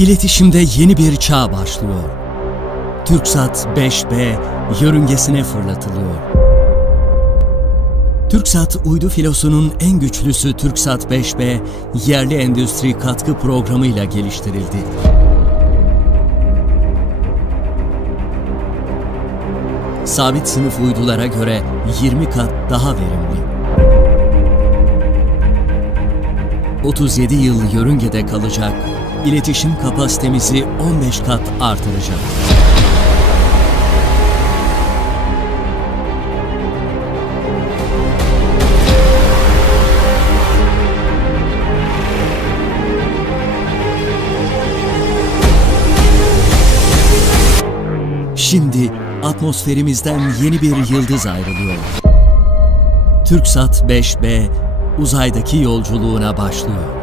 İletişimde yeni bir çağ başlıyor. TürkSat 5B yörüngesine fırlatılıyor. TürkSat uydu filosunun en güçlüsü TürkSat 5B, yerli endüstri katkı programıyla geliştirildi. Sabit sınıf uydulara göre 20 kat daha verimli. 37 yıl yörüngede kalacak, iletişim kapasitemizi 15 kat artıracak. Şimdi atmosferimizden yeni bir yıldız ayrılıyor. TürkSat 5B uzaydaki yolculuğuna başlıyor.